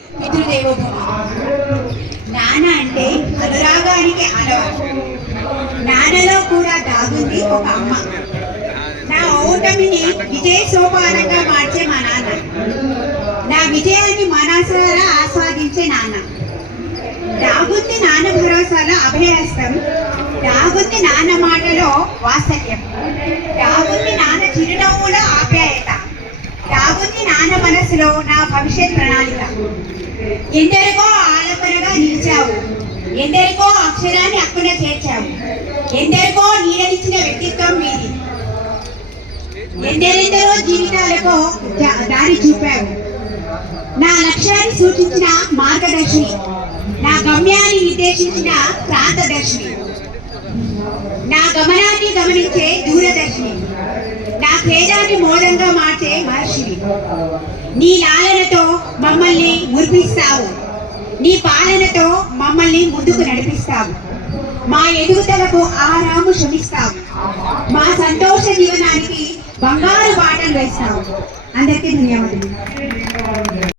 పితృదేవోభవ. అంటే అనురాగానికి అలవాటు. నాన్నలో కూడా దాగుంది ఒక అమ్మ. నా ఓటమిని విజయ సోపానంగా మార్చే మా నాన్న. నా విజయాన్ని మనసారా ఆస్వాదించే నాన్న. దాగుంది నాన్న భరోసాలో అభయహస్తం. దాగుంది నాన్న మాటలో వాత్సల్యం. మనసులో నా భవిష్యత్ ప్రణాళిక. ఎందరికో ఆలపనగా నిలిచావు. ఎందరికో అక్షరాన్ని అక్కున చేర్చావు. ఎందరికో నీడనిచ్చిన వ్యక్తిత్వం మీది. ఎందరెందరో జీవితాలకు దారి చూపావు. నా లక్ష్యాన్ని సూచించిన మార్గదర్శిని. నా గమ్యాన్ని నిర్దేశించిన ప్రాంతదర్శిని. నా గమనాన్ని గమనించే దూరదర్శిని. పేదాన్ని మోదంగా మార్చే మహర్షివి. నీ లాలనతో మమ్మల్ని మురిపిస్తావు. నీ పాలనతో మమ్మల్ని ముందుకు నడిపిస్తావు. మా ఎదుగుదలకు ఆరాము శ్రమిస్తావు మా సంతోష జీవనానికి బంగారు బాటలు వేస్తావు. అందరికీ ధన్యవాదాలు